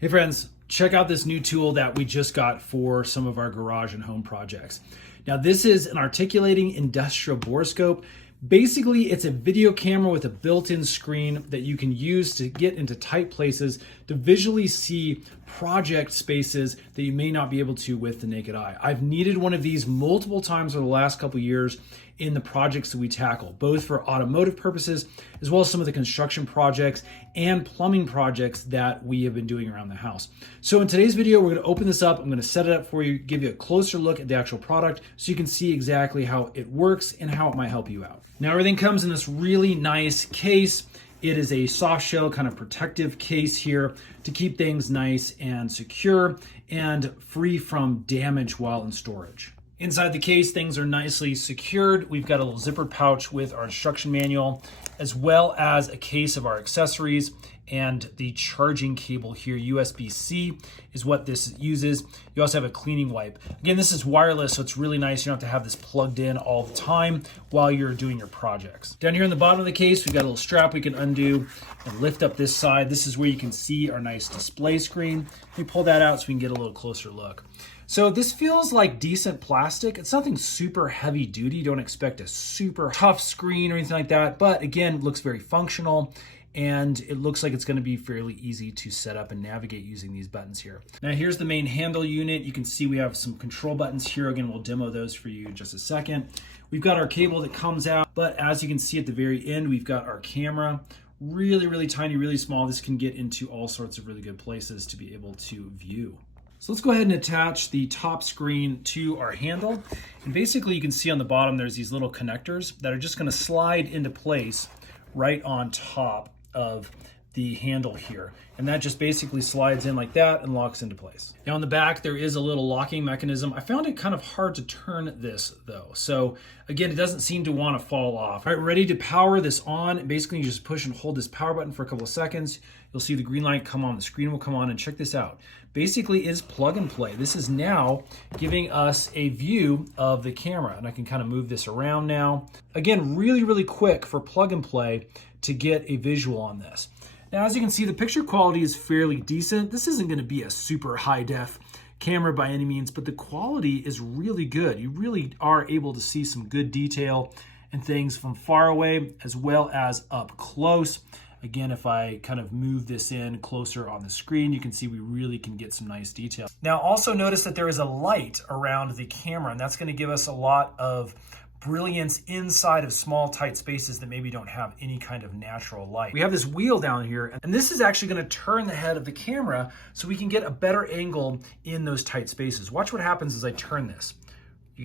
Hey friends, check out this new tool that we just got for some of our garage and home projects. Now this is an articulating industrial borescope. Basically, it's a video camera with a built-in screen that you can use to get into tight places to visually see project spaces that you may not be able to with the naked eye. I've needed one of these multiple times over the last couple of years in the projects that we tackle, both for automotive purposes, as well as some of the construction projects and plumbing projects that we have been doing around the house. So in today's video, we're gonna open this up. I'm gonna set it up for you, give you a closer look at the actual product so you can see exactly how it works and how it might help you out. Now everything comes in this really nice case. It is a soft shell kind of protective case here to keep things nice and secure and free from damage while in storage. Inside the case, things are nicely secured. We've got a little zipper pouch with our instruction manual, as well as a case of our accessories and the charging cable here. USB-C is what this uses. You also have a cleaning wipe. Again, this is wireless, so it's really nice. You don't have to have this plugged in all the time while you're doing your projects. Down here in the bottom of the case, we've got a little strap we can undo and lift up this side. This is where you can see our nice display screen. Let me pull that out so we can get a little closer look. So this feels like decent plastic. It's nothing super heavy duty. Don't expect a super tough screen or anything like that. But again, it looks very functional and it looks like it's gonna be fairly easy to set up and navigate using these buttons here. Now here's the main handle unit. You can see we have some control buttons here. Again, we'll demo those for you in just a second. We've got our cable that comes out, but as you can see at the very end, we've got our camera. Really, really tiny, really small. This can get into all sorts of really good places to be able to view. So let's go ahead and attach the top screen to our handle. And basically you can see on the bottom, there's these little connectors that are just gonna slide into place right on top of the handle here. And that just basically slides in like that and locks into place. Now on the back, there is a little locking mechanism. I found it kind of hard to turn this though. So again, it doesn't seem to want to fall off. All right, we're ready to power this on. Basically, you just push and hold this power button for a couple of seconds. You'll see the green light come on, the screen will come on, and check this out. Basically, it's plug and play. This is now giving us a view of the camera, and I can kind of move this around now. Again, really, really quick for plug and play to get a visual on this. Now, as you can see, the picture quality is fairly decent. This isn't gonna be a super high def camera by any means, but the quality is really good. You really are able to see some good detail and things from far away as well as up close. Again, if I kind of move this in closer on the screen, you can see we really can get some nice detail. Now, also notice that there is a light around the camera, and that's gonna give us a lot of brilliance inside of small, tight spaces that maybe don't have any kind of natural light. We have this wheel down here, and this is actually gonna turn the head of the camera so we can get a better angle in those tight spaces. Watch what happens as I turn this.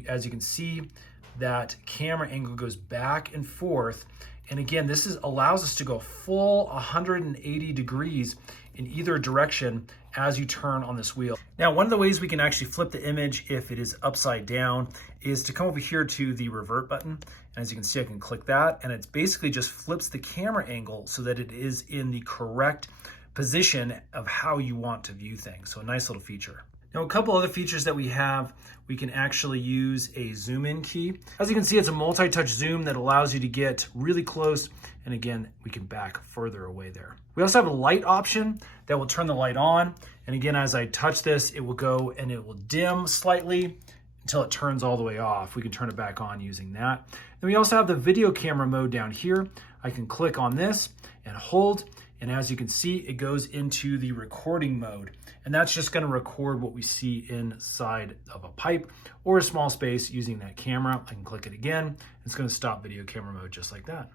As you can see, that camera angle goes back and forth. And again, this allows us to go full 180 degrees in either direction as you turn on this wheel. Now, one of the ways we can actually flip the image if it is upside down is to come over here to the revert button. And as you can see, I can click that, and it basically just flips the camera angle so that it is in the correct position of how you want to view things. So a nice little feature. Now, a couple other features that we have, we can actually use a zoom in key. As you can see, it's a multi-touch zoom that allows you to get really close. And again, we can back further away there. We also have a light option that will turn the light on. And again, as I touch this, it will go and it will dim slightly until it turns all the way off. We can turn it back on using that. Then we also have the video camera mode down here. I can click on this and hold. And as you can see, it goes into the recording mode. And that's just gonna record what we see inside of a pipe or a small space using that camera. I can click it again. It's gonna stop video camera mode just like that.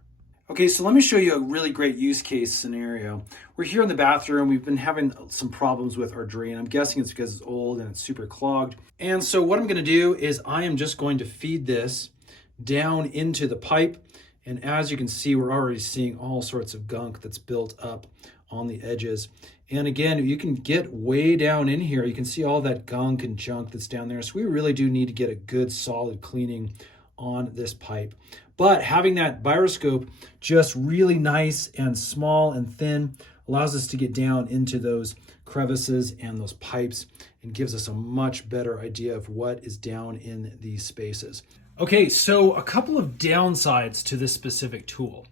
Okay, so let me show you a really great use case scenario. We're here in the bathroom. We've been having some problems with our drain. I'm guessing it's because it's old and it's super clogged. And so what I'm gonna do is I am just going to feed this down into the pipe. And as you can see, we're already seeing all sorts of gunk that's built up on the edges. And again, you can get way down in here. You can see all that gunk and junk that's down there. So we really do need to get a good solid cleaning on this pipe. But having that Borescope just really nice and small and thin allows us to get down into those crevices and those pipes and gives us a much better idea of what is down in these spaces. Okay, so a couple of downsides to this specific tool.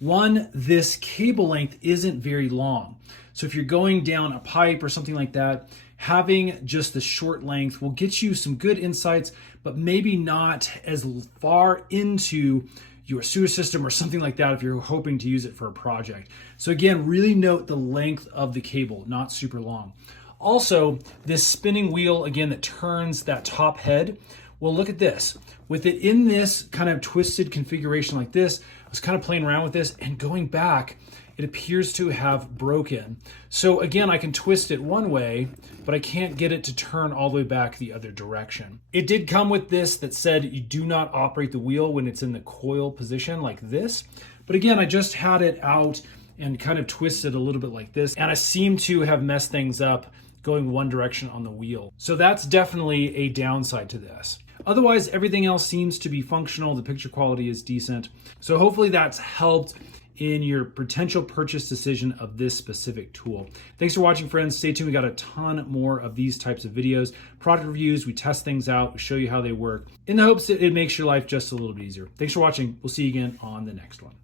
One, this cable length isn't very long. So if you're going down a pipe or something like that, having just the short length will get you some good insights, but maybe not as far into your sewer system or something like that if you're hoping to use it for a project. So again, really note the length of the cable, not super long. Also, this spinning wheel, again, that turns that top head, well, look at this. With it in this kind of twisted configuration like this, I was kind of playing around with this, and going back, it appears to have broken. So again, I can twist it one way, but I can't get it to turn all the way back the other direction. It did come with this that said you do not operate the wheel when it's in the coil position like this. But again, I just had it out and kind of twisted a little bit like this, and I seem to have messed things up going one direction on the wheel. So that's definitely a downside to this. Otherwise, everything else seems to be functional. The picture quality is decent. So hopefully that's helped in your potential purchase decision of this specific tool. Thanks for watching, friends. Stay tuned. We got a ton more of these types of videos, product reviews. We test things out. We show you how they work in the hopes that it makes your life just a little bit easier. Thanks for watching. We'll see you again on the next one.